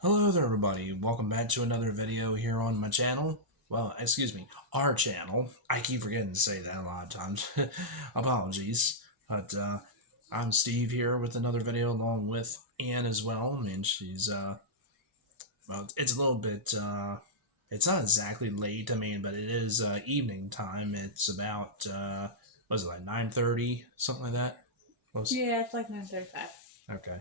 Hello there everybody, welcome back to another video here on my channel. Well, excuse me, our channel. I keep forgetting to say that a lot of times. Apologies. But I'm Steve here with another video along with Ann as well. I mean, well, it's a little bit, it's not exactly late, I mean, but it is evening time. It's about, was it like 9:30, something like that? Close? Yeah, it's like 9:35. Okay.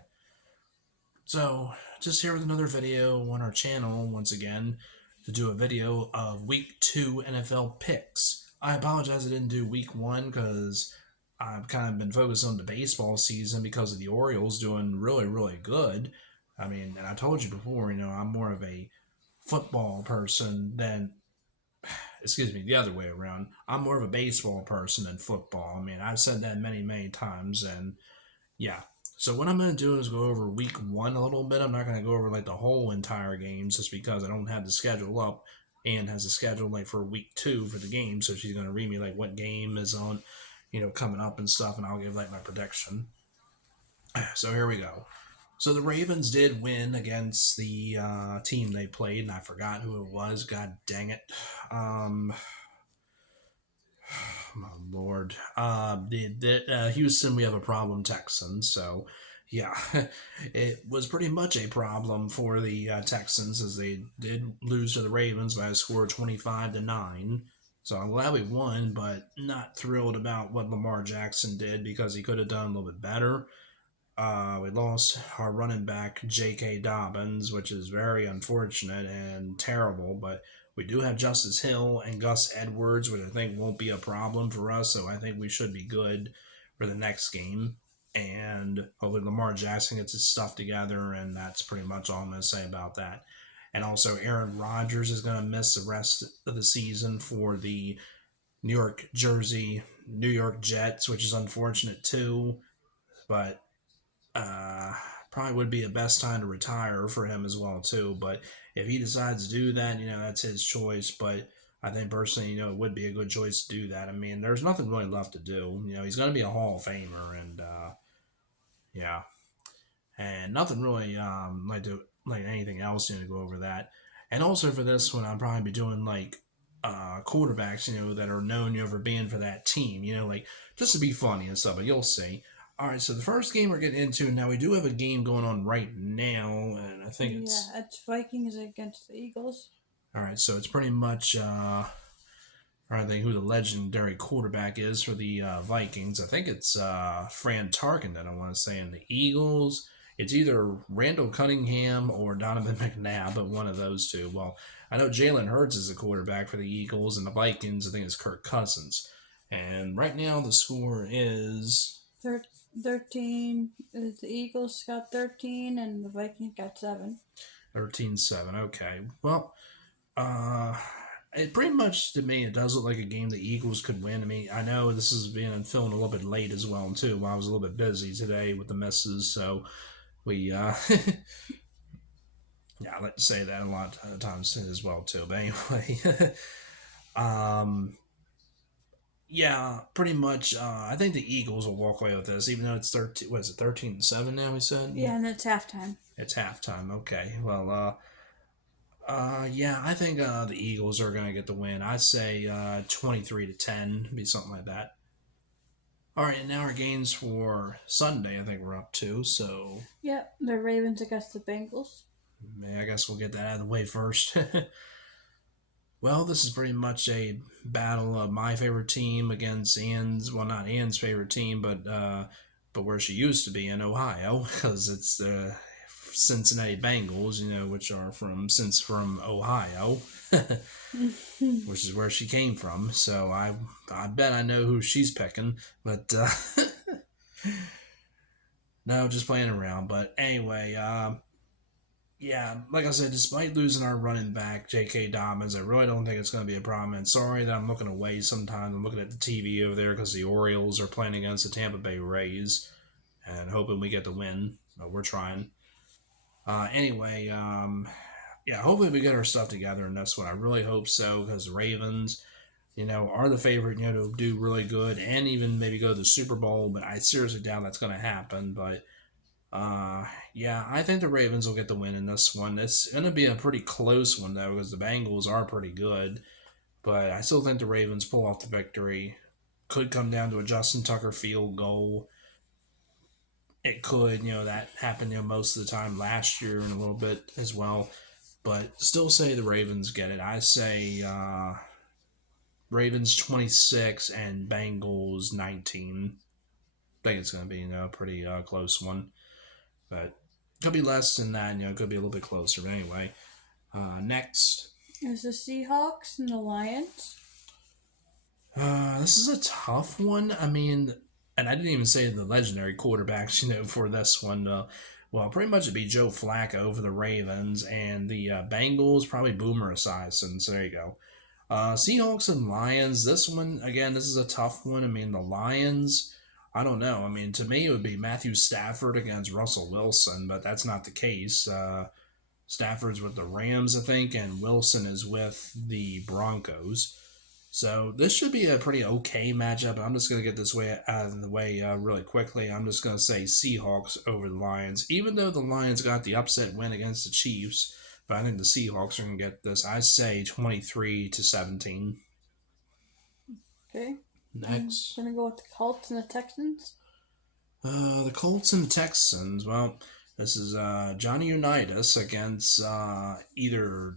So, just here with another video on our channel once again to do a video of week 2 NFL picks. I apologize I didn't do week 1 because I've kind of been focused on the baseball season because of the Orioles doing really, really good. I mean, and I told you before, I'm more of a football person than, excuse me, the other way around. I'm more of a baseball person than football. I mean, I've said that many, many times, and yeah. So what I'm going to do is go over week 1 a little bit. I'm not going to go over like the whole entire games just because I don't have the schedule up. Anne has a schedule like for week 2 for the game, so she's going to read me like what game is on, coming up and stuff, and I'll give like my prediction. So here we go. So the Ravens did win against the team they played, and I forgot who it was. God dang it. Um, my lord. The Houston, we have a problem. Texans, so yeah, it was pretty much a problem for the Texans as they did lose to the Ravens by a score of 25-9. So I'm glad we won, but not thrilled about what Lamar Jackson did because he could have done a little bit better. We lost our running back J.K. Dobbins, which is very unfortunate and terrible. But we do have Justice Hill and Gus Edwards, which I think won't be a problem for us. So I think we should be good for the next game. And hopefully Lamar Jackson gets his stuff together, and that's pretty much all I'm going to say about that. And also, Aaron Rodgers is going to miss the rest of the season for the New York Jets, which is unfortunate too. But uh, probably would be a best time to retire for him as well too. But if he decides to do that, that's his choice. But I think personally, it would be a good choice to do that. I mean, there's nothing really left to do. He's going to be a Hall of Famer, and yeah, and nothing really like anything else. To go over that. And also for this one, I'll probably be doing like quarterbacks, that are known, for being for that team, like just to be funny and stuff. But you'll see. All right, so the first game we're getting into now, we do have a game going on right now, and I think Yeah, it's it's Vikings against the Eagles. all right. So it's pretty much I think who the legendary quarterback is for the Vikings. I think it's Fran Tarkenton. I want to say in the Eagles. It's either Randall Cunningham or Donovan McNabb, but one of those two. Well, I know Jalen Hurts is the quarterback for the Eagles, and the Vikings, I think it's Kirk Cousins. And right now the score is Thir- 13. The Eagles got 13 and the Vikings got 7. 13-7. Okay. Well, uh, it pretty much to me it does look like a game the Eagles could win. I mean, I know this is being filmed a little bit late as well too. I was a little bit busy today with the misses, so we yeah, I like to say that a lot of times as well too. But anyway, um, yeah, pretty much. I think the Eagles will walk away with this, even though it's 13. What is it, 13-7 now? We said Yeah, and it's halftime. it's halftime. Okay, well, yeah, I think the Eagles are going to get the win. I say 23-10, be something like that. All right, and now our games for Sunday. I think we're up to. So, Yep, the Ravens against the Bengals. I guess we'll get that out of the way first. Well, this is pretty much a battle of my favorite team against Ann's. Well, not Ann's favorite team, but where she used to be in Ohio, because it's the Cincinnati Bengals, which are from Ohio, which is where she came from. So I bet I know who she's picking, but no, just playing around. But anyway, yeah, like I said, despite losing our running back, J.K. Dobbins, I really don't think it's going to be a problem. And sorry that I'm looking away sometimes. I'm looking at the TV over there because the Orioles are playing against the Tampa Bay Rays and hoping we get the win. But we're trying. Anyway, yeah, hopefully we get our stuff together, and that's what I really hope so because the Ravens, are the favorite, to do really good and even maybe go to the Super Bowl. But I seriously doubt that's going to happen. But Yeah, I think the Ravens will get the win in this one. It's going to be a pretty close one, though, because the Bengals are pretty good. But I still think the Ravens pull off the victory. Could come down to a Justin Tucker field goal. It could, that happened, most of the time last year and a little bit as well. But still say the Ravens get it. I say Ravens 26 and Bengals 19. I think it's going to be, a pretty close one. But could be less than that, it could be a little bit closer. But anyway, next. Is the Seahawks and the Lions? This is a tough one. I mean, and I didn't even say the legendary quarterbacks, for this one. Well, pretty much it'd be Joe Flacco for the Ravens, and the Bengals, probably Boomer Esiason. So there you go. Seahawks and Lions. This one, again, this is a tough one. I mean, the Lions, I don't know. I mean, to me, it would be Matthew Stafford against Russell Wilson, but that's not the case. Stafford's with the Rams, I think, and Wilson is with the Broncos. So this should be a pretty okay matchup. I'm just going to get this way out of the way really quickly. I'm just going to say Seahawks over the Lions, even though the Lions got the upset win against the Chiefs. But I think the Seahawks are going to get this. I say 23-17. Okay. Next, I'm gonna go with the Colts and the Texans. the Colts and the Texans. Well, this is Johnny Unitas against either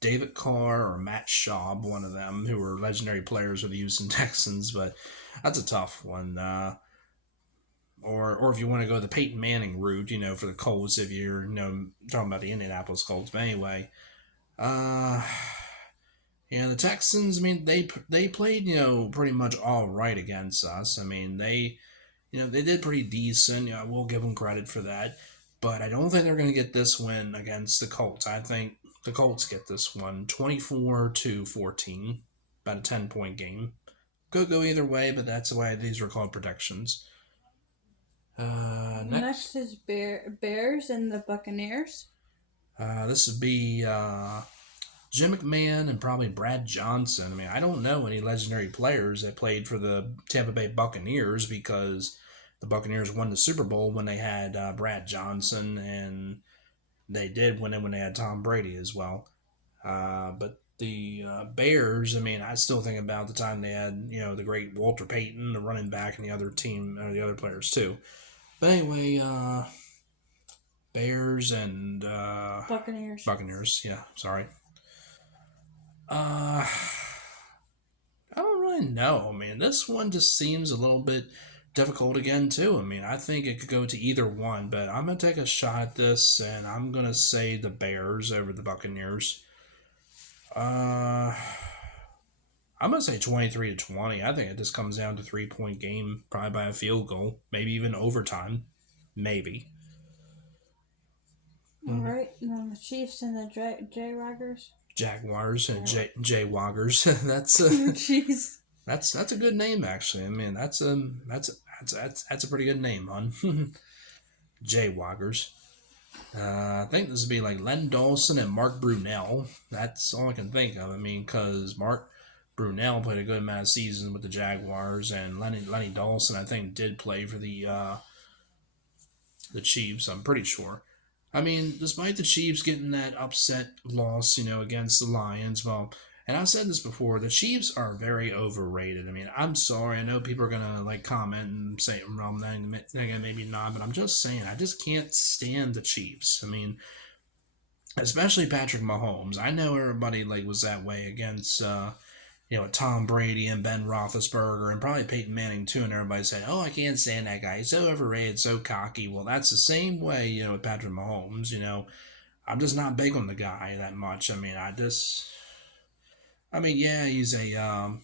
David Carr or Matt Schaub, one of them, who were legendary players with the Houston Texans, but that's a tough one. Or if you want to go the Peyton Manning route, for the Colts, if you're, talking about the Indianapolis Colts. But anyway, the Texans, I mean, they played, pretty much all right against us. I mean, they did pretty decent. We'll give them credit for that. But I don't think they're going to get this win against the Colts. I think the Colts get this one 24-14, about a 10-point game. Could go either way, but that's the way these are called predictions. Next is Bears and the Buccaneers. This would be Jim McMahon and probably Brad Johnson. I mean, I don't know any legendary players that played for the Tampa Bay Buccaneers because the Buccaneers won the Super Bowl when they had Brad Johnson, and they did win it when they had Tom Brady as well. But the Bears, I mean, I still think about the time they had, the great Walter Payton, the running back, and the other team, or the other players too. But anyway, Bears and Buccaneers. Buccaneers, yeah, sorry. I don't really know. I mean, this one just seems a little bit difficult again too. I mean, I think it could go to either one, but I'm gonna take a shot at this, and I'm gonna say the Bears over the Buccaneers. I'm gonna say 23-20. I think it just comes down to 3-point game, probably by a field goal, maybe even overtime, maybe. All right, and then the Chiefs and the Jaguars. Jaguars and Jaywaggers. Jeez. That's a good name actually. I mean, that's a pretty good name, hon. Jaywaggers. I think this would be like Len Dawson and Mark Brunell. That's all I can think of. I mean, because Mark Brunell played a good amount of seasons with the Jaguars, and Lenny Dawson, I think, did play for the Chiefs. I'm pretty sure. I mean, despite the Chiefs getting that upset loss, against the Lions, well, and I've said this before, the Chiefs are very overrated. I mean, I'm sorry, I know people are gonna comment and say I'm maybe not, but I'm just saying, I just can't stand the Chiefs. I mean, especially Patrick Mahomes. I know everybody was that way against Tom Brady and Ben Roethlisberger and probably Peyton Manning too, and everybody said, "Oh, I can't stand that guy. He's so overrated, so cocky." Well, that's the same way, with Patrick Mahomes. I'm just not big on the guy that much. I mean, yeah, he's a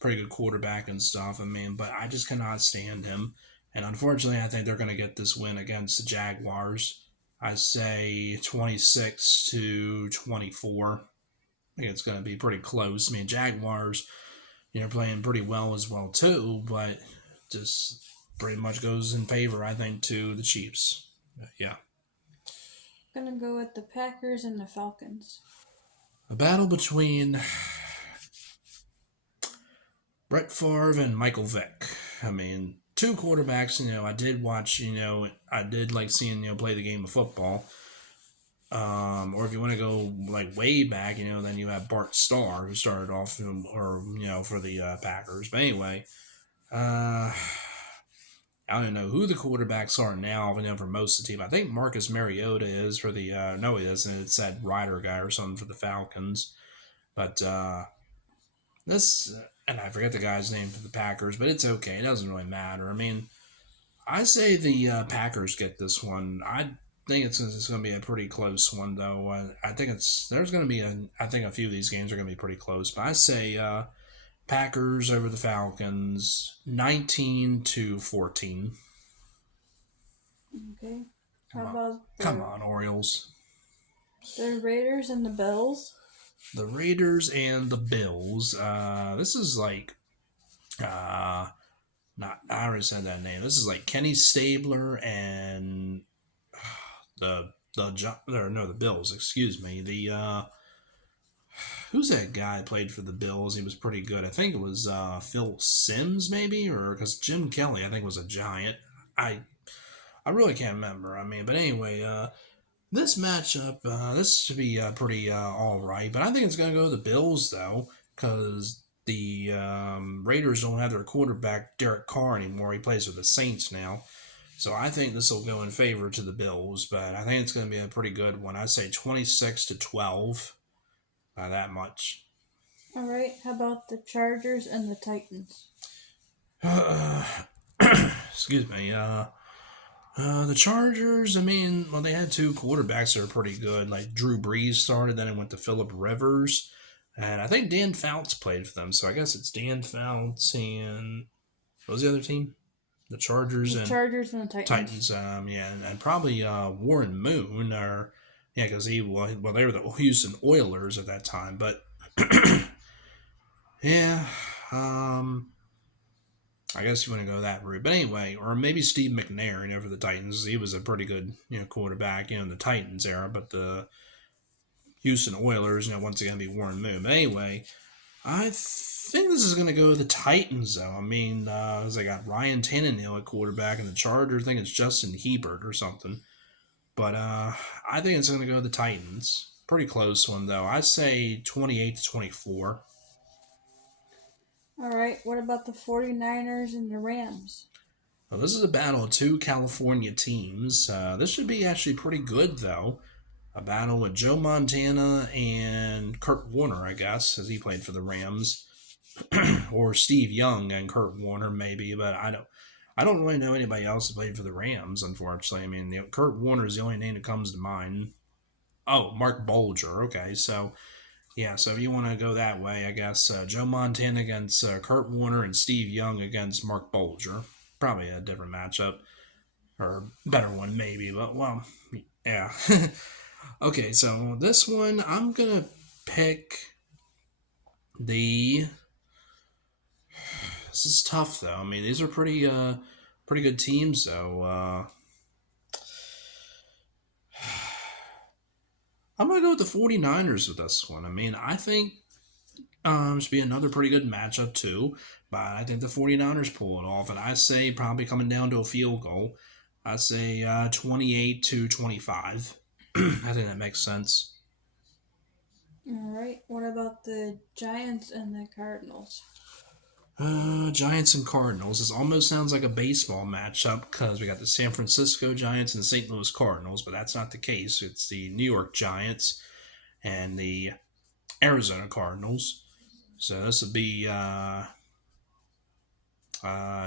pretty good quarterback and stuff. I mean, but I just cannot stand him. And unfortunately, I think they're going to get this win against the Jaguars. I say 26-24. I think it's going to be pretty close. I mean, Jaguars, playing pretty well as well too, but just pretty much goes in favor, I think, to the Chiefs. But yeah. I'm gonna go with the Packers and the Falcons. A battle between Brett Favre and Michael Vick. I mean, two quarterbacks. I did watch. I did like seeing play the game of football. Or if you want to go like way back, then you have Bart Starr who started off, or for the Packers. But anyway, I don't know who the quarterbacks are now. For most of the team, I think Marcus Mariota is for the. No, he isn't. It's that Ryder guy or something for the Falcons. But this, and I forget the guy's name for the Packers, but it's okay. It doesn't really matter. I say the Packers get this one. I think it's going to be a pretty close one, though. I think there's going to be I think a few of these games are going to be pretty close. But I say Packers over the Falcons, 19-14. Okay. How about come on, Orioles? The Raiders and the Bills. The Raiders and the Bills. This is like, not I already said that name. This is like Kenny Stabler and the Bills. Excuse me. Who's that guy that played for the Bills? He was pretty good. I think it was Phil Simms, maybe, or because Jim Kelly, I think, was a Giant. I really can't remember. But anyway, this matchup, this should be pretty all right. But I think it's going to go to the Bills, though, because the Raiders don't have their quarterback, Derek Carr, anymore. He plays with the Saints now. So I think this will go in favor to the Bills, but I think it's going to be a pretty good one. I say 26-12, by that much. All right. How about the Chargers and the Titans? Excuse me. The Chargers, they had two quarterbacks that are pretty good. Like Drew Brees started, then it went to Phillip Rivers. And I think Dan Fouts played for them. So I guess it's Dan Fouts and what was the other team? The Chargers and the Titans. And probably Warren Moon, because they were the Houston Oilers at that time. But yeah, I guess you want to go that route. But anyway, or maybe Steve McNair, for the Titans. He was a pretty good, quarterback, in the Titans era. But the Houston Oilers, once again, be Warren Moon. But anyway, I think this is going to go to the Titans, though. They got Ryan Tannehill at quarterback, and the Chargers, I think it's Justin Herbert or something. But I think it's going to go to the Titans. Pretty close one, though. I say 28-24. All right. What about the 49ers and the Rams? Well, this is a battle of two California teams. This should be actually pretty good, though. A battle with Joe Montana and Kurt Warner, I guess, as he played for the Rams. Or Steve Young and Kurt Warner, maybe, but I don't really know anybody else that played for the Rams, unfortunately. Kurt Warner is the only name that comes to mind. Oh, Mark Bulger. Okay, so if you want to go that way, I guess Joe Montana against Kurt Warner and Steve Young against Mark Bulger. Probably a different matchup. Or better one, maybe, but, well, yeah. Okay, so this one, I'm going to pick the... This is tough, though. These are pretty good teams, though. I'm going to go with the 49ers with this one. I think it should be another pretty good matchup, too. But I think the 49ers pull it off. And I say probably coming down to a field goal. I say 28-25. I think that makes sense. All right. What about the Giants and the Cardinals? Giants and Cardinals. This almost sounds like a baseball matchup because we got the San Francisco Giants and the St. Louis Cardinals, but that's not the case. It's the New York Giants and the Arizona Cardinals. So this would be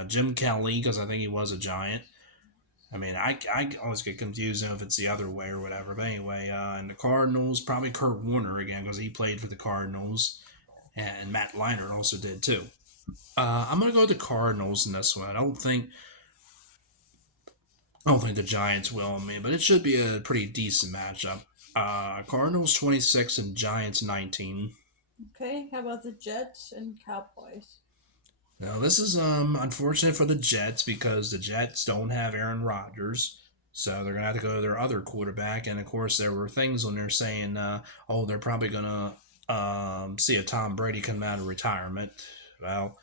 Jim Kelly, because I think he was a Giant. I always get confused if it's the other way or whatever. But anyway, and the Cardinals, probably Kurt Warner again, because he played for the Cardinals. And Matt Leinart also did too. I'm going to go with the Cardinals in this one. I don't think the Giants will, but it should be a pretty decent matchup. Cardinals 26 and Giants 19. Okay, how about the Jets and Cowboys? Now, this is unfortunate for the Jets because the Jets don't have Aaron Rodgers. So they're going to have to go to their other quarterback. And, of course, there were things on there saying, they're probably going to see a Tom Brady come out of retirement. Well,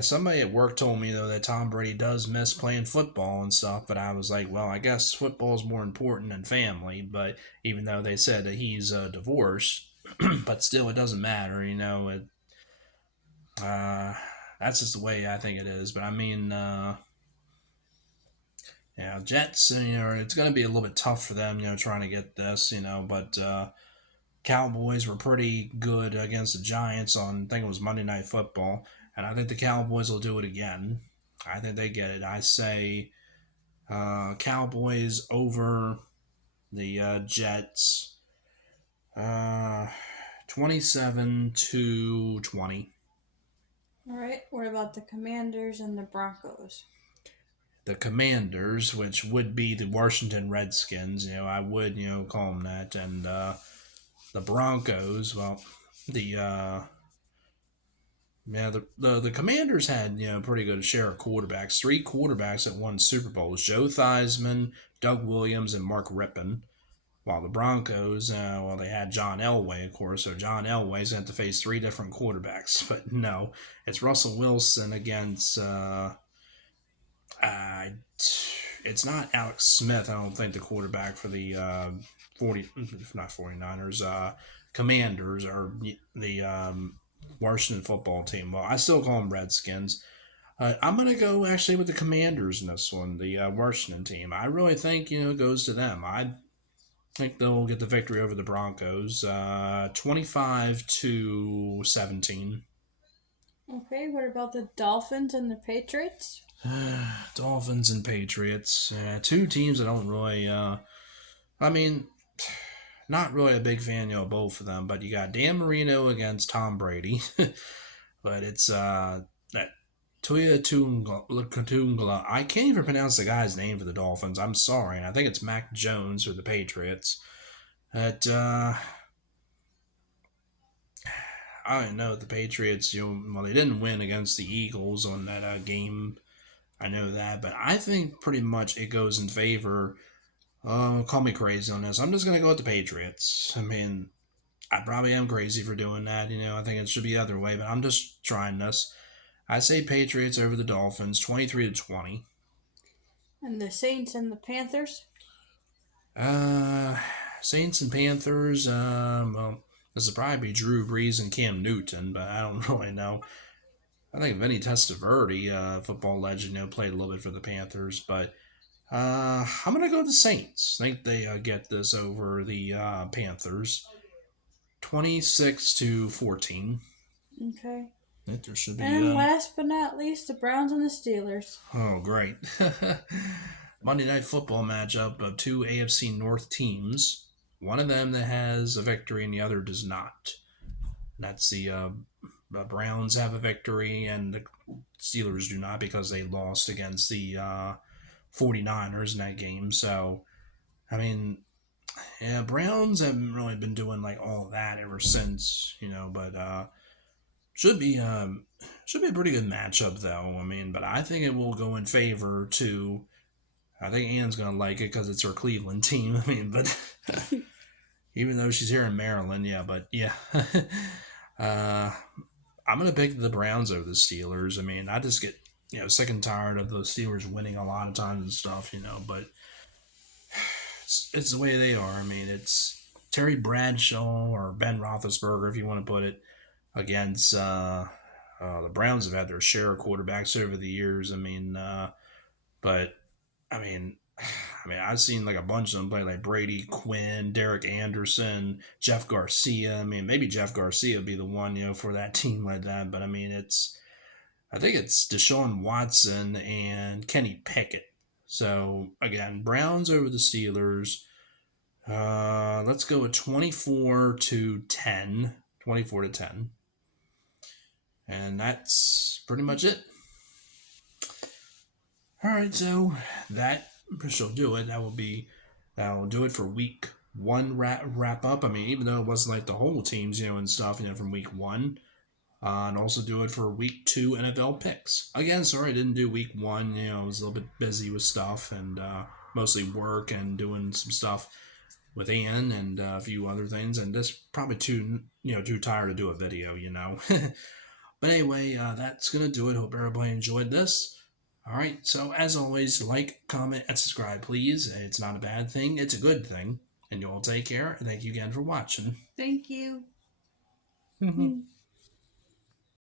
Somebody at work told me though that Tom Brady does miss playing football and stuff, but I was like, well, I guess football is more important than family. But even though they said that he's divorced, but still, it doesn't matter. Uh, that's just the way I think it is. But I mean, Jets. It's going to be a little bit tough for them. Trying to get this. But Cowboys were pretty good against the Giants on, I think it was Monday Night Football, and I think the Cowboys will do it again. I think they get it. I say Cowboys over the Jets, uh, 27-20. All right. What about the Commanders and the Broncos? The Commanders, which would be the Washington Redskins, I would call them that, and the Broncos. Well, the the Commanders had pretty good share of quarterbacks. Three quarterbacks that won Super Bowls: Joe Theismann, Doug Williams, and Mark Rippon. While the Broncos, they had John Elway, of course. So John Elway's going to have to face three different quarterbacks. But no, it's Russell Wilson against. It's not Alex Smith. I don't think the quarterback for the 49ers, Commanders, or the Washington football team. Well, I still call them Redskins. I'm going to go actually with the Commanders in this one, the Washington team. I really think, it goes to them. I think they'll get the victory over the Broncos, 25-17. Okay. What about the Dolphins and the Patriots? Dolphins and Patriots. Two teams that don't really, not really a big fan, of both of them, but you got Dan Marino against Tom Brady. But it's that Tua Tungla. I can't even pronounce the guy's name for the Dolphins. I'm sorry. And I think it's Mac Jones for the Patriots. But I don't know. The Patriots, they didn't win against the Eagles on that game. I know that, but I think pretty much it goes in favor. Call me crazy on this. I'm just gonna go with the Patriots. I mean, I probably am crazy for doing that. I think it should be the other way, but I'm just trying this. I say Patriots over the Dolphins, 23-20. And the Saints and the Panthers? Saints and Panthers. Well, this will probably be Drew Brees and Cam Newton, but I don't really know. I think Vinny Testaverde, football legend, played a little bit for the Panthers, but I'm going to go with the Saints. I think they get this over the Panthers, 26-14. Okay. I think there should be. And last but not least, the Browns and the Steelers. Oh, great. Monday Night Football matchup of two AFC North teams. One of them that has a victory and the other does not. That's the Browns have a victory and the Steelers do not because they lost against the 49ers in that game. So, I mean, Browns haven't really been doing like all that ever since, but should be a pretty good matchup though. I mean, but I think it will go in favor to. I think Ann's gonna like it because it's her Cleveland team. I mean, but even though she's here in Maryland, but yeah. I'm gonna pick the Browns over the Steelers. I mean, I just get sick and tired of the Steelers winning a lot of times and stuff, but it's the way they are. I mean, it's Terry Bradshaw or Ben Roethlisberger, if you want to put it, against the Browns have had their share of quarterbacks over the years. I mean, but I mean, I've seen like a bunch of them play, like Brady Quinn, Derek Anderson, Jeff Garcia. I mean, maybe Jeff Garcia would be the one, for that team like that. But I mean, I think it's Deshaun Watson and Kenny Pickett. So again, Browns over the Steelers. Let's go with 24-10. 24-10. And that's pretty much it. All right, so that shall do it. That'll do it for week one wrap up. I mean, even though it wasn't like the whole teams, and stuff, from week one. And also do it for week 2 NFL picks. Again, sorry I didn't do week 1. I was a little bit busy with stuff and mostly work and doing some stuff with Ann and a few other things. And just probably too tired to do a video, But anyway, that's going to do it. Hope everybody enjoyed this. All right, so as always, like, comment, and subscribe, please. It's not a bad thing, it's a good thing. And you all take care. Thank you again for watching. Thank you.